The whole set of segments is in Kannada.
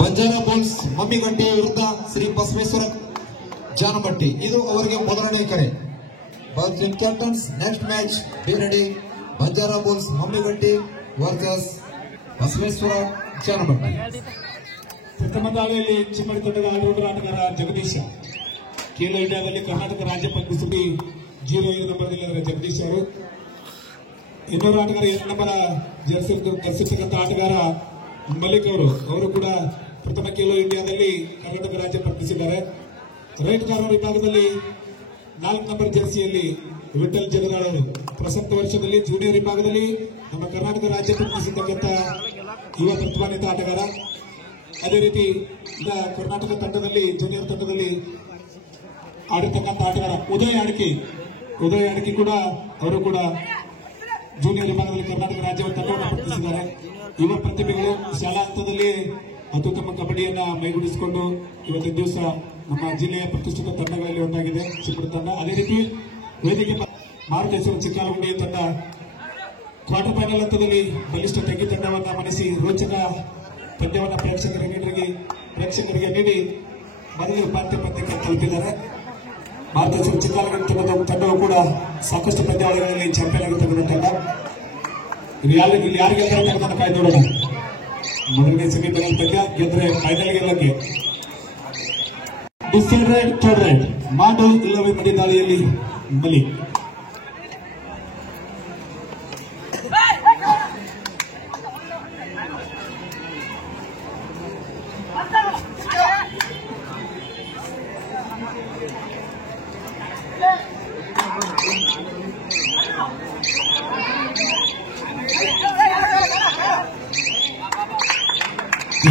ಬಂಜಾರ ಬೋಲ್ಸ್ ಮಮ್ಮಿಗಟ್ಟಿ ವಿರುದ್ಧ ಶ್ರೀ ಬಸವೇಶ್ವರ ಜಾನಮಟ್ಟಿ. ಇದು ಅವರಿಗೆ ಮೊದಲನೇ ಕರೆ. Captains next match be ready. Banjara bulls Mammigatti versus Basaveshwara Janamatti. ಪ್ರಥಮ ದಾಳಿಯಲ್ಲಿ ಚಿಮ್ಮಡಿ ತಂಡದ ಆಲ್ರೌಂಡರ್ ಆಟಗಾರ ಜಗದೀಶ. ಖೇಲೋ ಇಂಡಿಯಾದಲ್ಲಿ ಕರ್ನಾಟಕ ರಾಜ್ಯ ಪ್ರತಿನಿಧಿ 0 ನಂಬರ್ನಲ್ಲಿ ಜಗದೀಶ್ ಅವರು. ಇನ್ನೂರು ಆಟಗಾರ 2 ನಂಬರ್ ಜರ್ಸಿ ಧರಿಸಿರ್ತಕ್ಕಂಥ ಆಟಗಾರ ಮಲಿಕ್ ಅವರು ಕೂಡ ಪ್ರಥಮ ಖೇಲೋ ಇಂಡಿಯಾದಲ್ಲಿ ಕರ್ನಾಟಕ ರಾಜ್ಯ ಪ್ರಕಟಿಸಿದ್ದಾರೆ. ರೈಟ್ ಕಾರ್ನರ್ ವಿಭಾಗದಲ್ಲಿ 4 ನಂಬರ್ ಜರ್ಸಿಯಲ್ಲಿ ವಿಠಲ್ ಜಗದಾಳ್ ಅವರು ಪ್ರಸಕ್ತ ವರ್ಷದಲ್ಲಿ ಜೂನಿಯರ್ ವಿಭಾಗದಲ್ಲಿ ನಮ್ಮ ಕರ್ನಾಟಕ ರಾಜ್ಯ ಪ್ರಕಟಿಸಿರ್ತಕ್ಕಂಥ ಯುವ ಪ್ರತಿಭಾನ್ವಿತ ಆಟಗಾರ. ಅದೇ ರೀತಿ ಕರ್ನಾಟಕ ತಂಡದಲ್ಲಿ ಜೂನಿಯರ್ ತಂಡದಲ್ಲಿ ಆಡಿರ್ತಕ್ಕಂಥ ಆಟಗಾರ ಉದಯ್ ಅಡಕಿ ಕೂಡ ಅವರು ಕೂಡ ಜೂನಿಯರ್ ವಿಭಾಗದಲ್ಲಿ ಕರ್ನಾಟಕ ರಾಜ್ಯ ತಂಡವನ್ನು ಪ್ರಕಟಿಸಿದ್ದಾರೆ. ಯುವ ಪ್ರತಿಭೆಗಳು ಶಾಲಾ ಹಂತದಲ್ಲಿ ಅತ್ಯುತ್ತಮ ಕಬಡ್ಡಿಯನ್ನ ಮೈಗೂಡಿಸಿಕೊಂಡು ಇವತ್ತಿನ ದಿವಸ ನಮ್ಮ ಜಿಲ್ಲೆಯ ಪ್ರತಿಷ್ಠಿತ ತಂಡಗಳಲ್ಲಿ ಒಂದಾಗಿದೆ ಚಿಕ್ಕಡ ತಂಡ. ಅದೇ ರೀತಿ ವೇದಿಕೆ ಮಾರುತೇಶ್ವರ ಚಿಕ್ಕಾಲಗುಂಡಿ ತಂಡ ಕ್ವಾರ್ಟರ್ ಫೈನಲ್ ಹಂತದಲ್ಲಿ ಬಲಿಷ್ಠ ಟೆಂಗಿ ತಂಡವನ್ನು ಮಣಿಸಿ ರೋಚಕ ಪಂದ್ಯವನ್ನು ಪ್ರೇಕ್ಷಕರಿಗೆ ನೀಡಿ ಮೊದಲು ಉಪಾಂತ್ಯ ಪಂದ್ಯಕ್ಕೆ ತಲುಪಿದ್ದಾರೆ. ಮಾರುತೇಶ್ವರ ಚಿಕ್ಕಾಲಗುಂಡಿ ತಂಡವು ಕೂಡ ಸಾಕಷ್ಟು ಪಂದ್ಯಾವಳಿಗಳಲ್ಲಿ ಚಾಂಪಿಯನ್ ಆಗಿರ್ತಕ್ಕಂಥ ತಂಡ. ಇಲ್ಲಿ ಯಾರಿಗೆ ಗೆಲ್ಲಬೇಕಂತ ಕಾಯ್ದು ನೋಡೋಣ. ಮೊದಲನೇ ಸೆಮಿಫೈನಲ್ ಪಂದ್ಯ ಗೆದ್ರೆ ಫೈನಲ್ ಗೆಲ್ಲಕ್ಕೆ. ಡಿಸೈಡೆಡ್ ಥರ್ಡ್ ರೈಡ್ ಮಾಡು ಇಲ್ಲವೇ ಮಡಿ ದಾಳಿಯಲ್ಲಿ ಮಲಿ.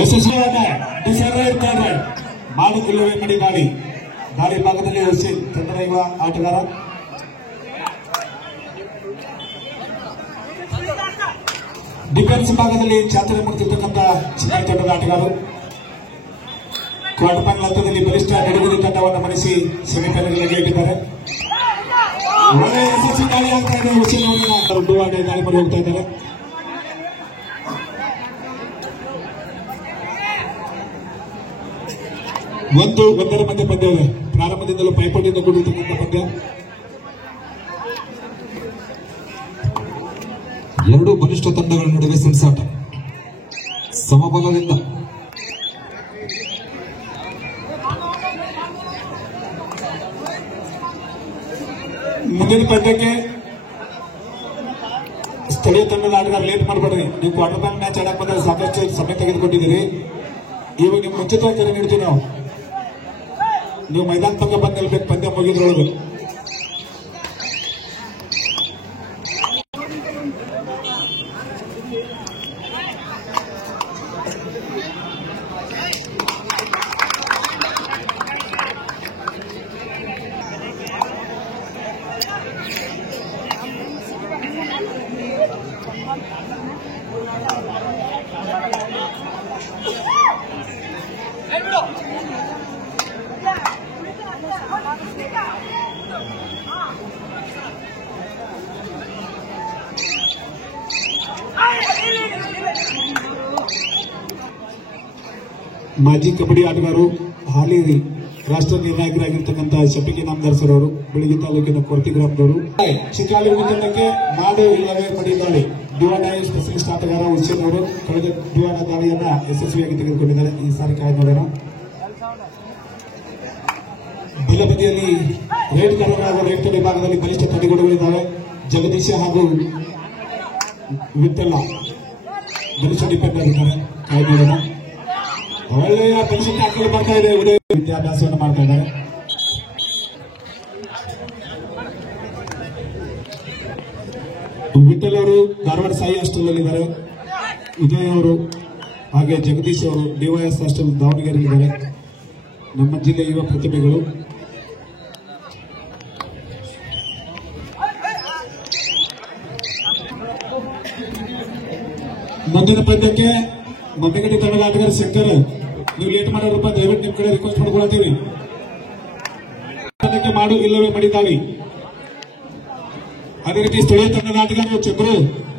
ಯಶಸ್ವಿಯಾದ ಡಿಸೈಡೆಡ್ ಥರ್ಡ್ ರೈಡ್ ಮಾಡು ಇಲ್ಲವೇ ಮಡಿ ದಾಳಿ ಭಾಗದಲ್ಲಿ ಹುಸೇನ್ ತಂಡದ ಯುವ ಆಟಗಾರ. ಡಿಫೆನ್ಸ್ ಭಾಗದಲ್ಲಿ ಚಾತುರ್ಯ ಮಾಡ್ತಿರ್ತಕ್ಕಂಥ ಚಿಕ್ಕ ತಂಡದ ಆಟಗಾರರು. ಕ್ವಾರ್ಟರ್ ಫೈನಲ್ ಹಂತದಲ್ಲಿ ಬಲಿಷ್ಠ ನಡುಗುರಿ ತಂಡವನ್ನು ಮಣಿಸಿ ಸೆಮಿಫೈನಲ್ ಗೆದ್ದಿದ್ದಾರೆ. ಒಳ್ಳೆಯ ಯಶಸ್ವಿ ದಾಳಿ ಆಗ್ತಾ ಇದೆ. ಹುಸೇನ್ ಅವರನ್ನ ದಾಳಿ ಮಾಡಿ ಹೋಗ್ತಾ ಇದ್ದಾರೆ. ಒಂದರ ಮಧ್ಯೆ ಪಂದ್ಯ ಪ್ರಾರಂಭದಿಂದಲೂ ಪೈಪೋಟಿಯಿಂದ ಕೂಡಿರ್ತಕ್ಕಂಥ ಪಂದ್ಯ. ಎರಡು ಬಲಿಷ್ಠ ತಂಡಗಳ ನಡುವೆ ಸೆಣಸಾಟ ಸಮಬಲದಿಂದ. ಮುಂದಿನ ಪಂದ್ಯಕ್ಕೆ ಸ್ಥಳೀಯ ತಂಡದ ಆಟಗಾರ ಲೇಟ್ ಮಾಡಬೇಡ್ರಿ. ನೀವು ಕ್ವಾರ್ಟರ್ ಫೈನಲ್ ಮ್ಯಾಚ್ ಆಡಕ್ ಬಂದಾಗ ಸಾಕಷ್ಟು ಸಮಯ ತೆಗೆದುಕೊಂಡಿದ್ದೀರಿ. ಇವಾಗ ನಿಮ್ಗೆ ಮುಂಚಿತವಾಗಿ ಕರೆ ನೀಡ್ತೀವಿ ನಾವು. ನೀವು ಮೈದಾನ ತನಕ ಬಂದು ನಿಲ್ಬೇಕು ಪಂದ್ಯ ಮುಗಿದ್ರೊಳಗೆ. ಮಾಜಿ ಕಬಡ್ಡಿ ಆಟಗಾರರು ಹಾಲಿ ರಾಷ್ಟ್ರ ನಿರ್ಣಾಯಕರಾಗಿರ್ತಕ್ಕಂಥ ಶಫಿಕ್ ಇನಾಮದಾರ್ ಸರ್ ಅವರು ಬೆಳಗ್ಗೆ ತಾಲೂಕಿನ ಕೊರತಿ ಗ್ರಾಮದವರು. ಚಿಕ್ಕಾಲಗುಂಡಿ ತಂಡಕ್ಕೆ ಮಾಡು ಇಲ್ಲವೇ ಮಡಿ ದಾಳಿ ದಿವಾನ ಸ್ಪೆಷಲಿಸ್ಟ್ ಆಟಗಾರ ಹುಸೇನ್ ಅವರು ಕಳೆದ ದಿವಾನ ದಾಳಿಯನ್ನ ಯಶಸ್ವಿಯಾಗಿ ತೆಗೆದುಕೊಂಡಿದ್ದಾರೆ. ಈ ಸಾರಿ ಕಾಯ್ದು ನೋಡೋಣ. ಬಲಬದಿಯಲ್ಲಿ ರೇಟ್ ಕಾರ್ನರ್ ಹಾಗೂ ರೇಟ್ ವಿಭಾಗದಲ್ಲಿ ಬಲಿಷ್ಠ ತಡೆಗೋಡೆಗಳಿದ್ದಾವೆ. ಜಗದೀಶ ಹಾಗೂ ವಿಠಲ ಬಲಿಷ್ಠ ಡಿಫೆಂಡರ್ ಇದ್ದಾರೆ. ಕಾಯ್ದು ನೋಡೋಣ. ಒಳ್ಳೆಯ ಬಲಿಷ್ಠ ಟ್ಯಾಕಲ್ ಬರ್ತಾ ಇದೆ. ಉದಯ ವಿದ್ಯಾಭ್ಯಾಸವನ್ನು ಮಾಡ್ತಾ ಇದ್ದಾರೆ. ವಿಠಲ್ ಅವರು ಧಾರವಾಡ ಸಾಯಿ ಹಾಸ್ಟೆಲ್ ಅಲ್ಲಿ ಇದ್ದಾರೆ. ಉದಯ್ ಅವರು ಹಾಗೆ ಜಗದೀಶ್ ಅವರು ಡಿವೈಎಸ್ ಹಾಸ್ಟೆಲ್ ದಾವಣಗೆರೆಯಲ್ಲಿದ್ದಾರೆ. ನಮ್ಮ ಜಿಲ್ಲೆಯ ಯುವ ಪ್ರತಿಭೆಗಳು. ಮುಂದಿನ ಪಂದ್ಯಕ್ಕೆ ಮಮ್ಮಿಗಟ್ಟಿ ತಂಡದ ಆಟಗಾರ ಶಂಕರ್, ನೀವು ಲೇಟ್ ಮಾಡೋರಪ್ಪ ದಯವಿಟ್ಟು ನಿಮ್ ಕಡೆ ರಿಕ್ವೆಸ್ಟ್ ಮಾಡ್ಕೊಳ್ತೀವಿ. ಮಾಡು ಇಲ್ಲವೇ ಮಡಿ ದಾಳಿ. ಅದೇ ರೀತಿ ಸ್ಥಳೀಯ ತಂಡದ ಆಟಗಾರರು ಚಂದ್ರು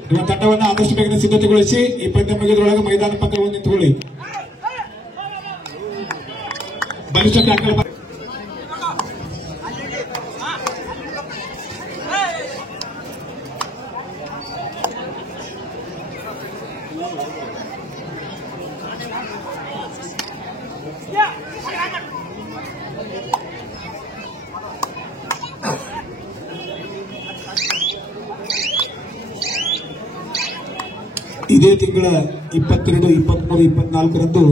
ನಿಮ್ಮ ತಂಡವನ್ನು ಆದಷ್ಟು ಬೇಗನೆ ಸಿದ್ಧತೆಗೊಳಿಸಿ ಈ ಪಂದ್ಯ ಮುಗಿದ್ರೊಳಗೆ ಮೈದಾನ ಪಕ್ಕ ನಿಂತುಕೊಳ್ಳಿ. ಬಲಿಷ್ಠ ಟ್ಯಾಕಲ್ ಇದೇ ತಿಂಗಳ 22, 23, 24ರಂದು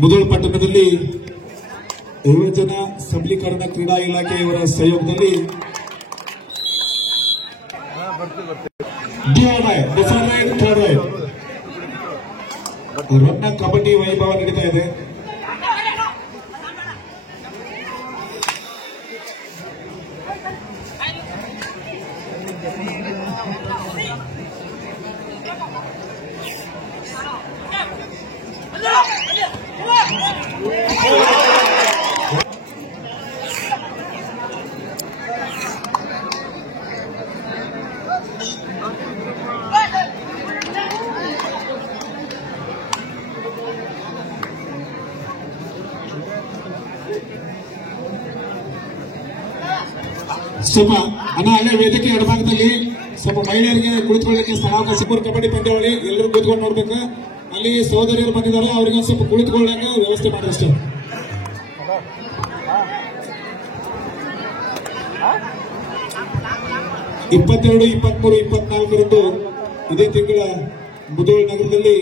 ಮುಧೋಳ ಪಟ್ಟಣದಲ್ಲಿ 7 ಜನ ಸಬಲೀಕರಣ ಕ್ರೀಡಾ ಇಲಾಖೆಯವರ ಸಹಯೋಗದಲ್ಲಿ ರನ್ನ ಕಬಡ್ಡಿ ವೈಭವ ನಡೀತಾ ಇದೆ. ಸ್ವಲ್ಪ ಅಲ್ಲೇ ವೇದಿಕೆ ಎಡಭಾಗದಲ್ಲಿ ಸ್ವಲ್ಪ ಮಹಿಳೆಯರಿಗೆ ಕುಳಿತುಕೊಳ್ಳಕ್ಕೆ ಸ್ಥಳಾವಕಾಶ. ಕಬಡ್ಡಿ ಪಂದ್ಯಾವಳಿ ಎಲ್ಲರೂ ಕೂತ್ಕೊಂಡು ನೋಡ್ಬೇಕು. ಅಲ್ಲಿ ಸಹೋದರಿಯರು ಬಂದಿದ್ದಾರೆ, ಅವರಿಗೆ ಸ್ವಲ್ಪ ಕುಳಿತುಕೊಳ್ಳಕ್ಕೆ ವ್ಯವಸ್ಥೆ ಮಾಡಿದಷ್ಟೇ. ಇಪ್ಪತ್ತೆರಡು, 23, 24ರಂದು ಇದೇ ತಿಂಗಳ ಮುಧೋಳ ನಗರದಲ್ಲಿ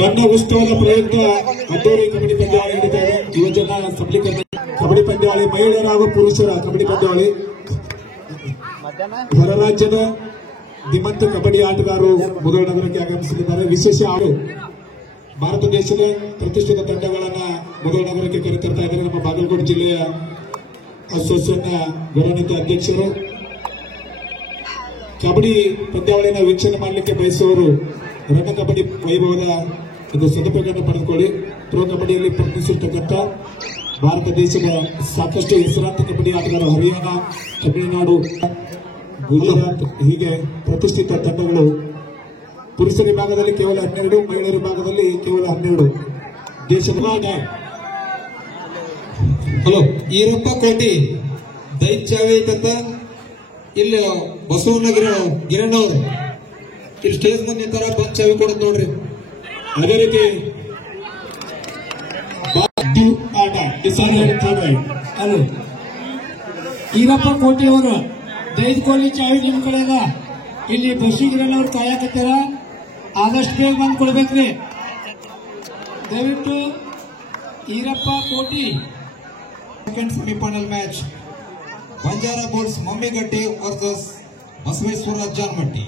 ರನ್ನ ಉತ್ಸವದ ಪ್ರಯುಕ್ತ ಅದ್ದೂರಿ ಕಬಡ್ಡಿ ಪಂದ್ಯಾವಳಿ ನಡೀತಾ ಇದೆ. ಯುವಜನ ಸಬಲೀಕರಣ ಕಬಡ್ಡಿ ಪಂದ್ಯಾವಳಿ, ಮಹಿಳೆಯರ ಹಾಗೂ ಪುರುಷರ ಕಬಡ್ಡಿ ಪಂದ್ಯಾವಳಿ. ಹೊರ ರಾಜ್ಯದ ಧೀಮಂತ ಕಬಡ್ಡಿ ಆಟಗಾರರು ಮುಧೋಳ ನಗರಕ್ಕೆ ಆಗಮಿಸಲಿದ್ದಾರೆ. ವಿಶೇಷ ಅವರು ಭಾರತ ದೇಶದ ಪ್ರತಿಷ್ಠಿತ ತಂಡಗಳನ್ನ ಮುಧೋಳ ನಗರಕ್ಕೆ ಕರೆತರ್ತಾ ಇದ್ದಾರೆ. ನಮ್ಮ ಬಾಗಲಕೋಟೆ ಜಿಲ್ಲೆಯ ಅಸೋಸಿಯೇಷನ್ನ ಗೌರವಾನ್ವಿತ ಅಧ್ಯಕ್ಷರು. ಕಬಡ್ಡಿ ಪಂದ್ಯಾವಳಿಯನ್ನು ವೀಕ್ಷಣೆ ಮಾಡಲಿಕ್ಕೆ ಬಯಸುವವರು ರನ್ನ ಕಬಡ್ಡಿ ವೈಭವದ ಒಂದು ಸದುಪಯೋಗವನ್ನು ಪಡೆದುಕೊಳ್ಳಿ. ಪ್ರೋ ಕಬಡ್ಡಿಯಲ್ಲಿ ಪ್ರಯತ್ನಿಸಿರ್ತಕ್ಕಂಥ ಭಾರತ ದೇಶದ ಸಾಕಷ್ಟು ಹೆಸರಾಂತ ಕಬಡ್ಡಿ ಆಟಗಾರ ಹರಿಯಾಣ, ತಮಿಳುನಾಡು, ಗುಜರಾತ್ ಹೀಗೆ ಪ್ರತಿಷ್ಠಿತ ತಂಡಗಳು. ಪುರುಷರ ವಿಭಾಗದಲ್ಲಿ ಕೇವಲ 12, ಮಹಿಳೆಯರ ವಿಭಾಗದಲ್ಲಿ ಕೇವಲ 12. ದೇಶದ ಹಲೋ ಈರಪ್ಪ ಕೋಟಿ ದೈತ್ಯಾವಿ ತತ್ತ ಇಲ್ಲಿ ಬಸವನಗರ ಗಿರಣವ್ರು ಇಲ್ಲಿ ಸ್ಟೇಜ್ ಮುಂದೆ ನಿಂತಾರ, ಬಂದ್ ಚಾವಿ ಕೊಡೋದು ನೋಡ್ರಿ. ಅದೇ ರೀತಿ ಆಟ ಅದು ಈರಪ್ಪ ಕೋಟಿ ಅವರು ದೈತ್ಕೋಲಿ ಚಾವಿ ನಿಮ್ ಕಡೆ ಅದ. ಇಲ್ಲಿ ಬಸ್ಸಿಗಿರಲ್ಲವ್ರು ಕಾಯಕತ್ತಾರ, ಆದಷ್ಟು ಬೇಗ ಬಂದು ಕೊಡ್ಬೇಕ್ರಿ. ದಯವಿಟ್ಟು Irappa Koti. Second semifinal match Banjara bulls Mammigatti versus Basaveshwara Janamatti.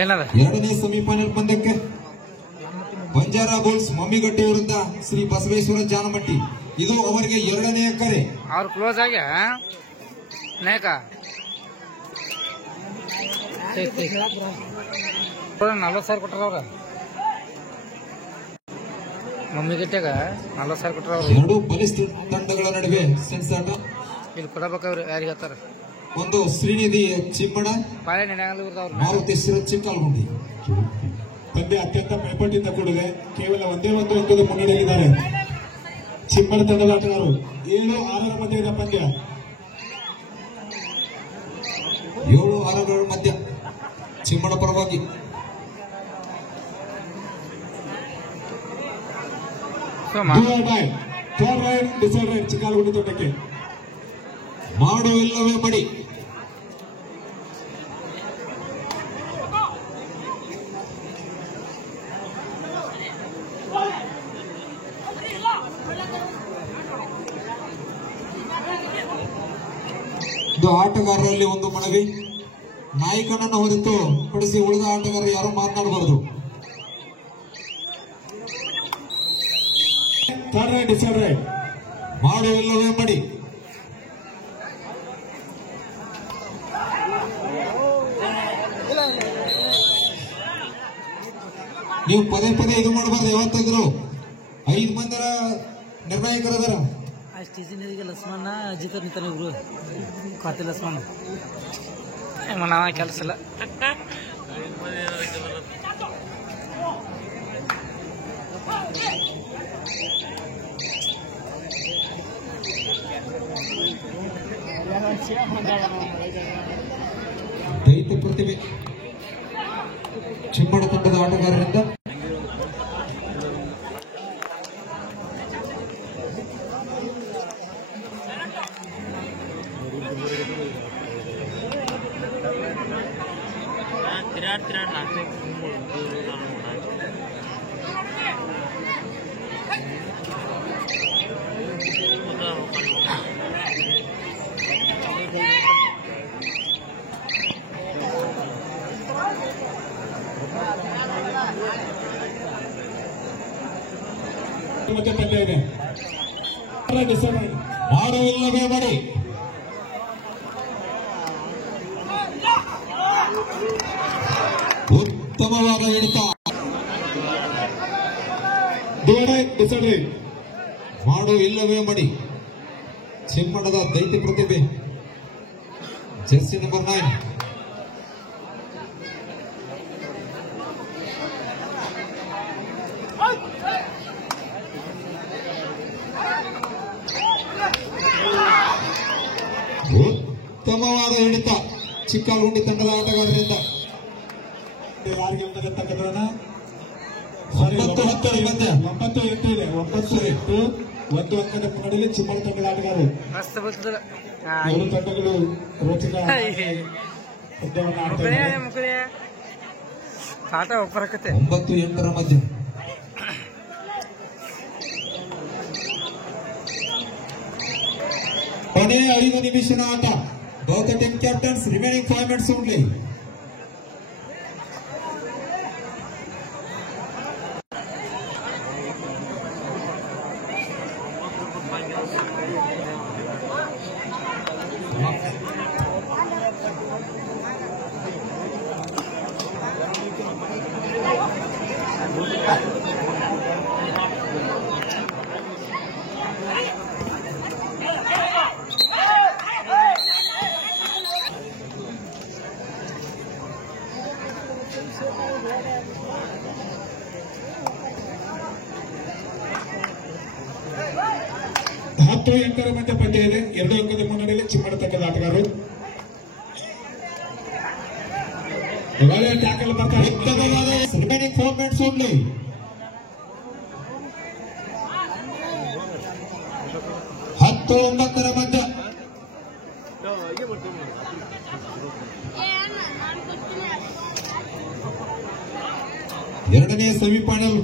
ಎರಡನೇ ಸೆಮಿಫೈನಲ್ ಪಂದ್ಯಕ್ಕೆ ಬಂಜಾರಾ ಬೋಲ್ಸ್ ಮಮ್ಮಿಗಟ್ಟಿ ವಿರುದ್ಧ ಶ್ರೀ ಬಸವೇಶ್ವರ ಜಾನಮಟ್ಟಿ. ಇದು ಅವರಿಗೆ 2ನೇ ಕರೆ. ಅವ್ರು ಕ್ಲೋಸ್ ಆಗಿ ನೇಕ 40,000 ಕೊಟ್ರ ಅವ್ರ ಮಮ್ಮಿ ಗಟ್ಟಿಯಾಗ 40,000 ಕೊಟ್ರ ಅವ್ರು. ಎರಡು ಬಲಿಷ್ಠ ತಂಡಗಳ ನಡುವೆ ಸೆಣಸಾಟ. ಇಲ್ಲಿ ಕೊಡಬೇಕವ್ರು ಯಾರಿಗೆ ಹೇಳ್ತಾರ. ಒಂದು ಶ್ರೀನಿಧಿ ಚಿಮ್ಮಡ, ಪಾಳೆ ನೆನೆಯಲ್ಲ ಮಾರುತಿ ಚಿಕ್ಕಲ್ಗುಂಡಿ. ಪಂದ್ಯ ಅತ್ಯಂತ ಪೈಪೋಟಿಯಿಂದ ಕೂಡಿದೆ. ಕೇವಲ ಒಂದೇ ಒಂದು ಅಂಕದ ಮುನ್ನಡೆಯಲ್ಲಿದ್ದಾರೆ ಚಿಮ್ಮಡ ತಂಡದ ಆಟಗಾರರು. 7-6ರ ಮಧ್ಯೆ ಇದೆ ಪಂದ್ಯ. 7-6ಗಳ ಮಧ್ಯ ಚಿಮ್ಮಡ ಪರವಾಗಿ. ಚಿಕ್ಕಲ್ಗುಂಡಿ ತಂಡಕ್ಕೆ ಮಾಡು ಇಲ್ಲವೇ ಮಡಿ. ಇದು ಆಟಗಾರರಲ್ಲಿ ಒಂದು ಮನವಿ, ನಾಯಕನನ್ನು ಹೊರತು ಪಡಿಸಿ ಉಳಿದ ಆಟಗಾರರು ಯಾರು ಮಾತನಾಡಬಾರದು. ಮಾಡು ಇಲ್ಲವೇ ಮಡಿ. ನೀವು ಪದೇ ಪದೇ ಇದು ಮಾಡಬಾರ್ದು. ಯಾವತ್ತಿದ್ರು 5 ಮಂದಿರ ನಿರ್ಣಾಯಕರದಾರ. ಸ್ಟೇಜಿನ ಲಸ್ಮಣ್ಣ ಅಜಿತ ನಿಂತಾನೆ ಇಬ್ರು ಖಾತೆ ಲಸ್ಮಣ್ಣ ನಾವ ಕೆಲಸ ಇಲ್ಲ. ದೈತ್ಯ ಪ್ರತಿಭೆ ಚಿಮ್ಮಡ ತಂಡದ ಆಟಗಾರರಿಂದ ಮತ್ತೆ ಪಂದ್ಯ ಇದೆ. ಮಾಡು ಇಲ್ಲವೇ ಮಾಡಿ ಉತ್ತಮವಾದ ಹಿಡಿತ. ಮಾಡು ಇಲ್ಲವೇ ಮಾಡಿ ಚಿಮ್ಮಣ್ಣದ ದೈತ್ಯ ಪ್ರತಿಭೆ ಜೆರ್ಸಿ ನಂಬರ್ 9. ಉತ್ತಮವಾದ ಹಿಡಿತ ಚಿಕ್ಕಗುಂಡಿ ತಂಡದ ಆಟಗಾರರಿಂದ. ಯಾರಿಗೆ ತಕ್ಕದನ 9-10 ಇದೆ. 9-8 ಒಂದು ಅಂಕದ ಮುನ್ನಡೆಯಲ್ಲಿ ಚಿಮ್ಮಡ ತಂಡದ ಆಟಗಾರರು. ಮಸ್ತ್ ಬರ್ತದ. ಎರಡು ತಂಡಗಳು ರೋಚಕ ಪಂದ್ಯವನ್ನು ಆಡ್ತಾ ಇದ್ದಾರೆ. ಕಾಟ ಒಬ್ಬರಕತೆ 9-8 ಮಧ್ಯ. ಕೊನೆಯ 5 ನಿಮಿಷದ ಆಟ. Both the team captains remaining 5 minutes only. ಹತ್ತು ಎಂಟರ ಮಧ್ಯೆ ಪಂದ್ಯ ಇದೆ. 2 ಅಂಕದ ಮುನ್ನಡೆಯಲ್ಲಿ ಚಿಮ್ಮಡ ತಂಡದ ಆಟಗಾರರು. ಟ್ಯಾಕಲ್ ಬರ್ತಾರೆ. ಉತ್ತಮವಾದ remaining 4 minutes only. ಹತ್ತು 9 ಮಧ್ಯ. ಎರಡನೇ ಸೆಮಿಫೈನಲ್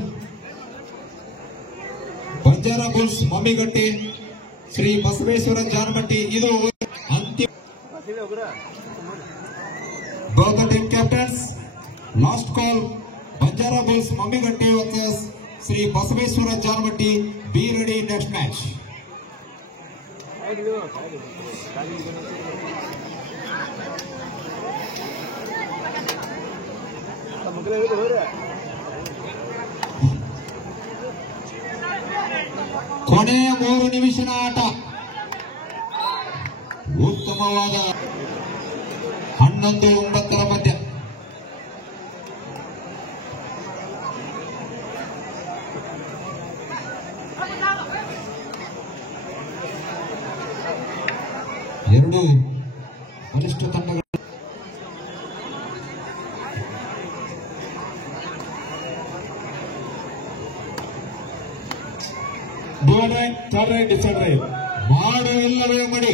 ಬಂಜಾರ ಬುಲ್ಸ್ ಮಮ್ಮಿಗಟ್ಟಿ ಶ್ರೀ ಬಸವೇಶ್ವರ ಜಾನಮಟ್ಟಿ. ಇದು ಅಂತಿಮ. Both the team captains last call. Banjara bulls Mammigatti versus Shri Basaveshwara Janamatti. Be ready next match. ಕೊನೆಯ 3 ನಿಮಿಷದ ಆಟ. ಉತ್ತಮವಾದ 11-9 ಮಧ್ಯ. ಎರಡು ಬಲಿಷ್ಠ ತಂಡಗಳು. ಮಾಡು ಇಲ್ಲವೇ ಮಾಡಿ.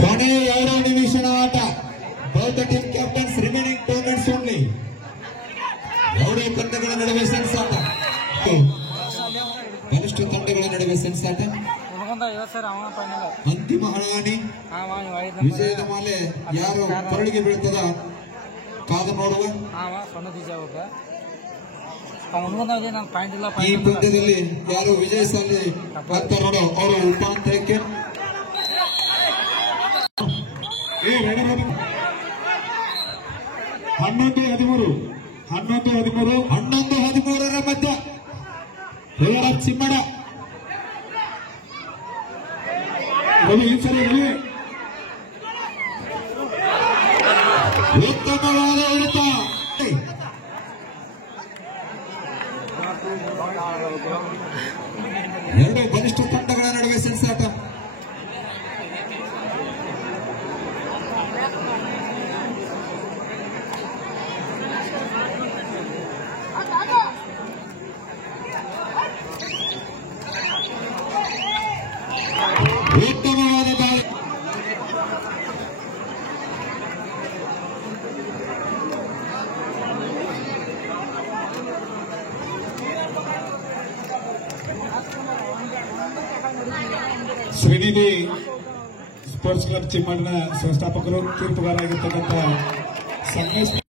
ಕೊನೆಯ 2 ನಿಮಿಷದ ಆಟ. Both the team captains remaining 2 minutes only. ಎರಡೂ ತಂಡಗಳ ನಡುವೆ ಸೆಣಸಾಟ. ಬಲಿಷ್ಠ ತಂಡಗಳ ನಡುವೆ ಸೆಣಸಾಟ. ಅಂತಿಮ ಹಣಾಹಣಿ. ವಿಜಯದ ಮಾಲೆ ಯಾರು ಕೊರಳಿಗೆ ಬೀಳ್ತದ ಕಾದು ನೋಡುವ. ಈ ಪಂದ್ಯದಲ್ಲಿ ಯಾರು ವಿಜಯ ಸಾಲಿ ಆಗ್ತಾರೋ ಅವರು ಉಪಾಂತರಕ್ಕೆ. 11-13 ಮಧ್ಯ ಚಿಮ್ಮಡ ರವಿ ಈ ಸರಿ ರವಿ ಉತ್ತಮವಾದ ಹೊಡೆತ. ಎರಡು ಬಲಿಷ್ಠ ತಂಡಗಳ ನಡುವೆ ಸೆಣಸಾಟ. ಉತ್ತಮವಾದ ದಾಳಿ. ಶ್ರೀನಿಧಿ ಸ್ಪೋರ್ಟ್ಸ್ ಕ್ಲಬ್ ಚಿಮ್ಮಣ್ಣ ಸಂಸ್ಥಾಪಕರು ತೀರ್ಪುಗಾರರಾಗಿರ್ತಕ್ಕಂಥ ಸಂಗಮೇಶ್